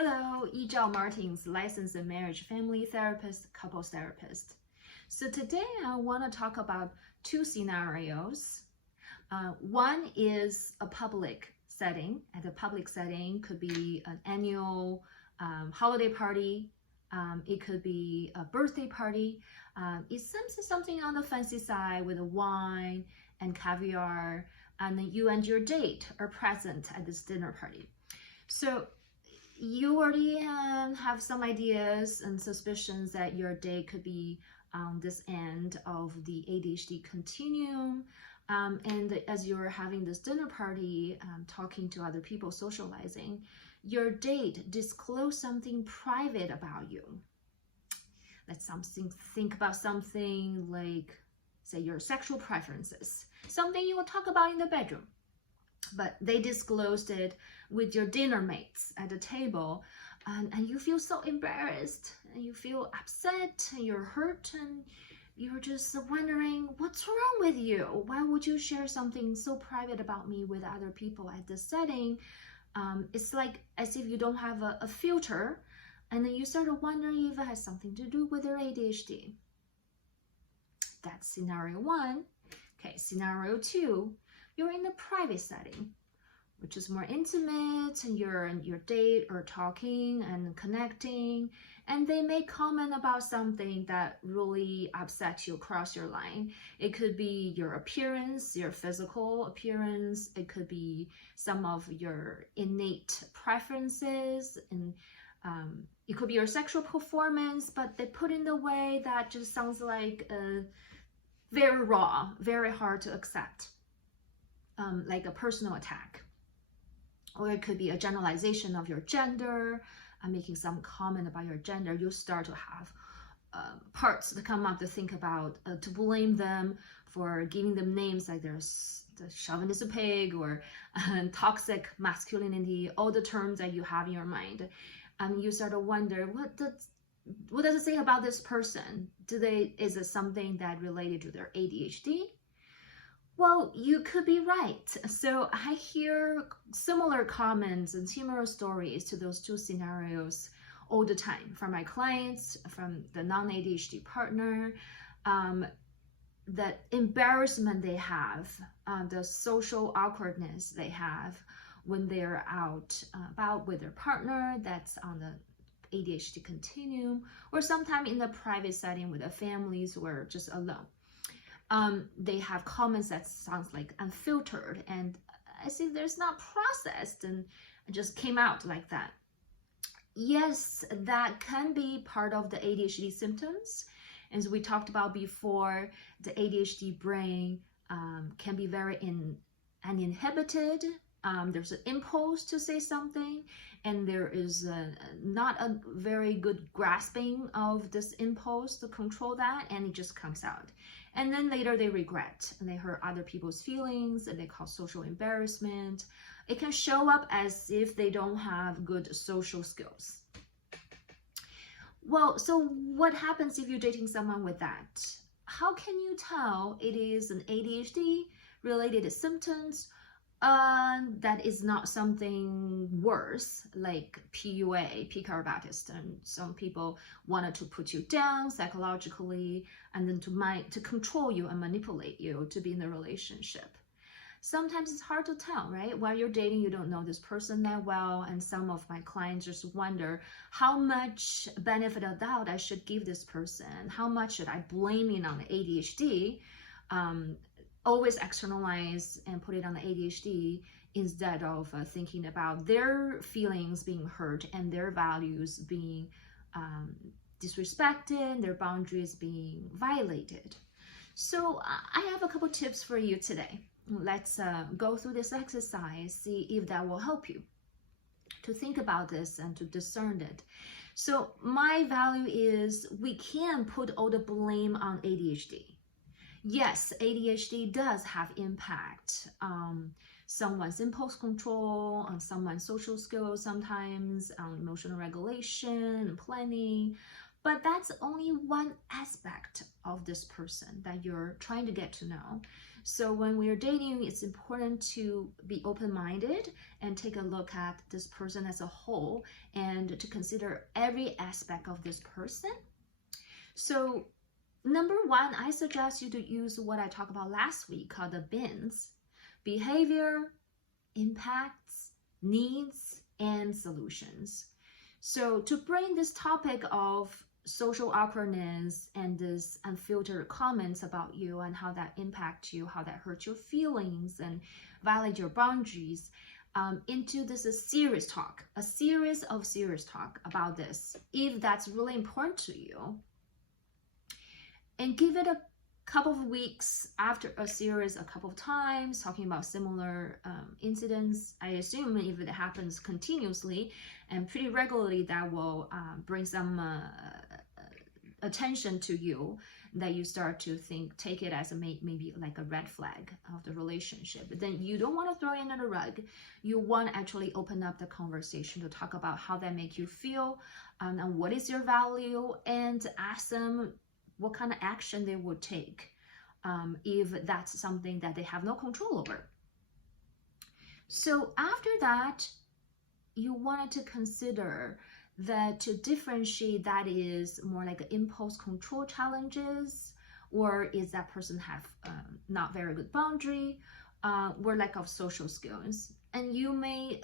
Hello, Yizhao Martins, licensed marriage family therapist, couples therapist. So today I want to talk about two scenarios. One is a public setting. At a public setting could be an annual holiday party. It could be a birthday party. It's something on the fancy side with wine and caviar, and then you and your date are present at this dinner party. So you already have some ideas and suspicions that your date could be on this end of the ADHD continuum. And as you're having this dinner party, talking to other people, socializing, your date disclosed something private about you. Let's think about something like, say, your sexual preferences, something you will talk about in the bedroom. But they disclosed it with your dinner mates at the table, and you feel so embarrassed, and you feel upset, and you're hurt, and you're just wondering, what's wrong with you? Why would you share something so private about me with other people at this setting? It's like as if you don't have a filter, and then you start wondering if it has something to do with your ADHD. That's scenario one. Okay, scenario two. You're in a private setting, which is more intimate, and you're and your date are talking and connecting, and they may comment about something that really upsets you, across your line. It could be your appearance, your physical appearance. It could be some of your innate preferences, and it could be your sexual performance, but they put in the way that just sounds like very raw, very hard to accept. Like a personal attack. Or it could be a generalization of your gender, making some comment about your gender. You start to have parts that come up to think about, to blame them for giving them names like there's the chauvinist pig or toxic masculinity, all the terms that you have in your mind. And you start to wonder, what does it say about this person? Is it something that related to their ADHD? Well, you could be right. So I hear similar comments and similar stories to those two scenarios all the time from my clients, from the non-ADHD partner, that embarrassment they have, the social awkwardness they have when they're out about with their partner that's on the ADHD continuum, or sometimes in the private setting with the families who are just alone. They have comments that sounds like unfiltered, and as if there's not processed and it just came out like that. Yes, that can be part of the ADHD symptoms. As we talked about before, the ADHD brain can be very uninhibited. There's an impulse to say something, and there is not a very good grasping of this impulse to control that, and it just comes out. And then later they regret, and they hurt other people's feelings, and they cause social embarrassment. It can show up as if they don't have good social skills. Well, so what happens if you're dating someone with that? How can you tell it is an ADHD-related symptoms that is not something worse like PUA, pick arbatist, and some people wanted to put you down psychologically and then to control you and manipulate you to be in the relationship? Sometimes it's hard to tell, right? While you're dating, you don't know this person that well, and some of my clients just wonder how much benefit of doubt I should give this person. How much should I blame it on the ADHD? Always externalize and put it on the ADHD instead of thinking about their feelings being hurt and their values being disrespected, their boundaries being violated. So I have a couple tips for you today. Let's go through this exercise, see if that will help you to think about this and to discern it. So my value is we can put all the blame on ADHD. Yes, ADHD does have impact on someone's impulse control, on someone's social skills sometimes, on emotional regulation and planning, but that's only one aspect of this person that you're trying to get to know. So when we're dating, it's important to be open-minded and take a look at this person as a whole and to consider every aspect of this person. So number one, I suggest you to use what I talked about last week called the bins: behavior, impacts, needs, and solutions. So to bring this topic of social awkwardness and this unfiltered comments about you and how that impacts you, how that hurts your feelings and violate your boundaries, into this serious talk, a series of serious talk about this, if that's really important to you. And give it a couple of weeks after a series, a couple of times, talking about similar incidents. I assume if it happens continuously and pretty regularly, that will bring some attention to you, that you start to take it as maybe like a red flag of the relationship. But then you don't want to throw it under the rug. You want to actually open up the conversation to talk about how that makes you feel, and what is your value, and ask them what kind of action they would take if that's something that they have no control over. So after that, you wanted to consider that to differentiate, that is more like impulse control challenges, or is that person have not very good boundary, or lack of social skills. And you may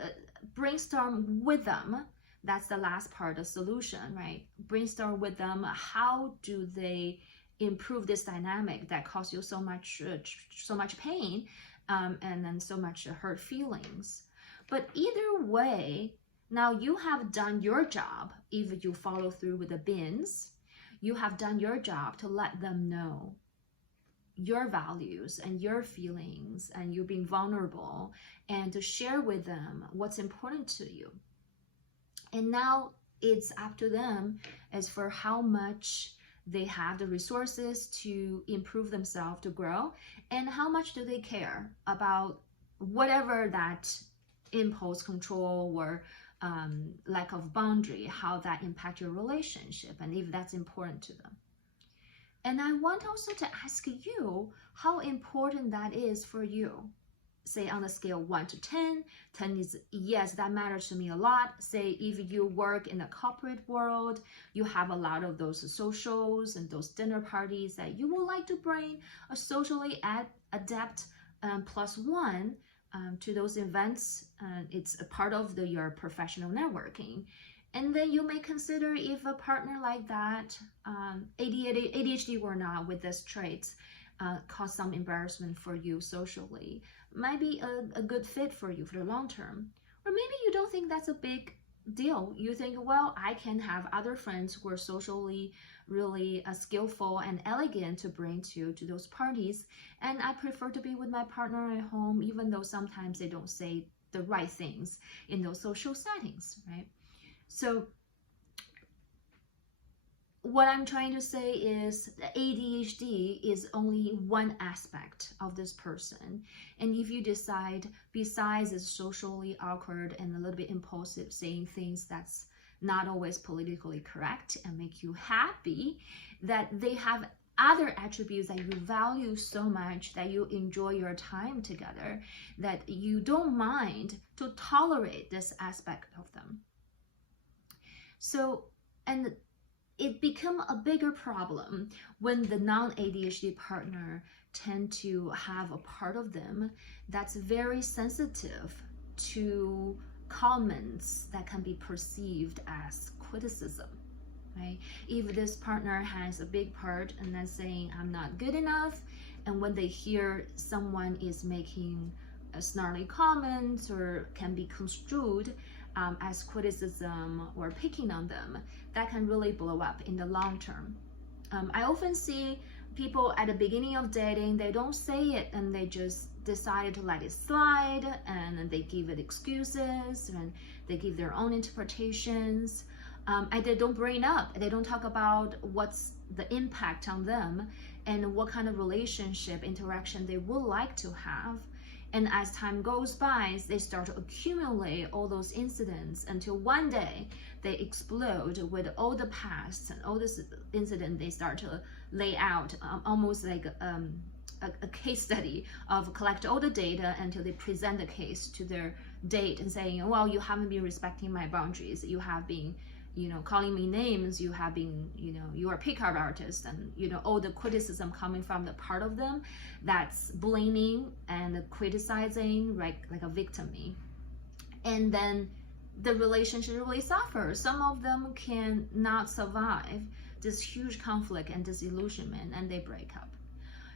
brainstorm with them. That's the last part, the solution, right? Brainstorm with them. How do they improve this dynamic that causes you so much pain, and then so much hurt feelings? But either way, now you have done your job. If you follow through with the bins, you have done your job to let them know your values and your feelings, and you being vulnerable, and to share with them what's important to you. And now it's up to them as for how much they have the resources to improve themselves, to grow, and how much do they care about whatever that impulse control or lack of boundary, how that impact your relationship, and if that's important to them. And I want also to ask you how important that is for you. Say on a scale 1 to 10, 10 is yes, that matters to me a lot. Say if you work in the corporate world, you have a lot of those socials and those dinner parties that you would like to bring a socially adept +1 to those events. It's a part of your professional networking. And then you may consider if a partner like that, ADHD or not, with these traits, cause some embarrassment for you socially, might be a good fit for you for the long term. Or maybe you don't think that's a big deal. You think, well, I can have other friends who are socially really skillful and elegant to bring to those parties, and I prefer to be with my partner at home, even though sometimes they don't say the right things in those social settings, right? So what I'm trying to say is ADHD is only one aspect of this person. And if you decide, besides it's socially awkward and a little bit impulsive, saying things that's not always politically correct and make you happy, that they have other attributes that you value so much, that you enjoy your time together, that you don't mind to tolerate this aspect of them. So, and it become a bigger problem when the non-ADHD partner tend to have a part of them that's very sensitive to comments that can be perceived as criticism, right? If this partner has a big part and then saying, I'm not good enough, and when they hear someone is making a snarly comments or can be construed as criticism or picking on them, that can really blow up in the long term. I often see people at the beginning of dating, they don't say it and they just decide to let it slide, and they give it excuses and they give their own interpretations, and they don't bring up, they don't talk about what's the impact on them and what kind of relationship interaction they would like to have. And as time goes by, they start to accumulate all those incidents until one day they explode with all the past and all this incident. They start to lay out almost like a case study of collect all the data until they present the case to their date and saying, well, you haven't been respecting my boundaries. You have been, calling me names. You have been, you are a pickup artist, and, all the criticism coming from the part of them that's blaming and criticizing, right? Like a victim. And then the relationship really suffers. Some of them can not survive this huge conflict and disillusionment, and they break up.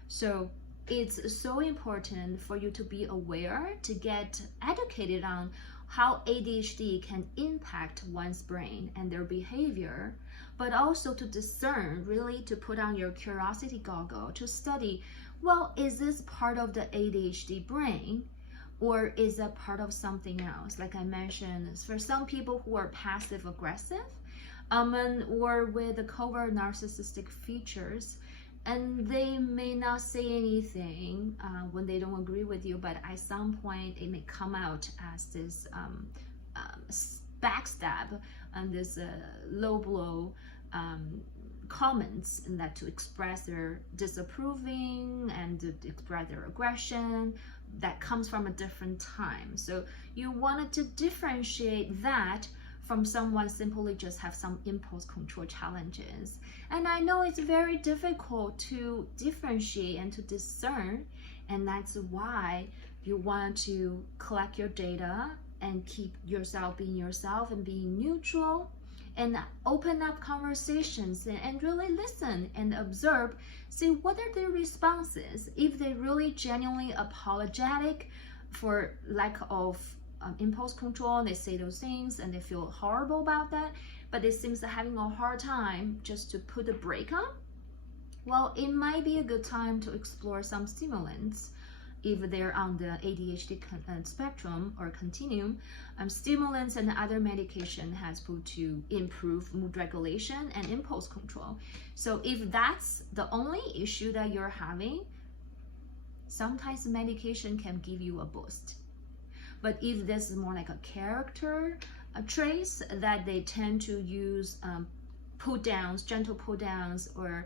So it's so important for you to be aware, to get educated on how ADHD can impact one's brain and their behavior, but also to discern, really to put on your curiosity goggle to study, well, is this part of the ADHD brain, or is that part of something else? Like I mentioned, for some people who are passive aggressive, or with the covert narcissistic features, and they may not say anything when they don't agree with you, but at some point it may come out as this backstab and this low blow comments, and that to express their disapproving and to express their aggression that comes from a different time. So you wanted to differentiate that from someone simply just have some impulse control challenges. And I know it's very difficult to differentiate and to discern, and that's why you want to collect your data and keep yourself being yourself and being neutral, and open up conversations and really listen and observe, see what are their responses. If they're really genuinely apologetic for lack of impulse control, and they say those things and they feel horrible about that, but it seems they're having a hard time just to put a break on, well, it might be a good time to explore some stimulants. If they're on the ADHD spectrum or continuum, stimulants and other medication has proved to improve mood regulation and impulse control. So if that's the only issue that you're having, sometimes medication can give you a boost. But if this is more like a character traits that they tend to use pull downs, gentle pull downs, or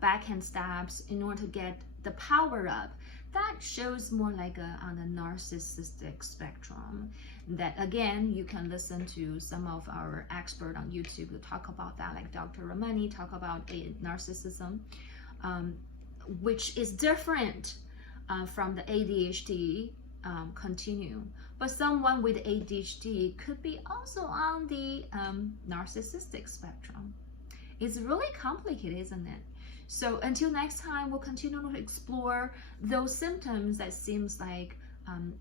backhand stabs in order to get the power up, that shows more like on the narcissistic spectrum. That again, you can listen to some of our experts on YouTube to talk about that, like Dr. Ramani talk about narcissism, which is different from the ADHD continuum. But someone with ADHD could be also on the narcissistic spectrum. It's really complicated, isn't it? So until next time, we'll continue to explore those symptoms that seems like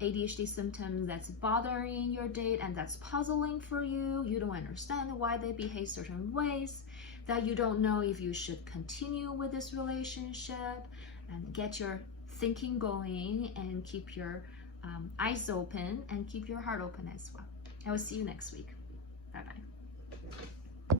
ADHD symptoms that's bothering your date and that's puzzling for you. You don't understand why they behave certain ways, that you don't know if you should continue with this relationship, and get your thinking going and keep your eyes open and keep your heart open as well. I will see you next week. Bye-bye.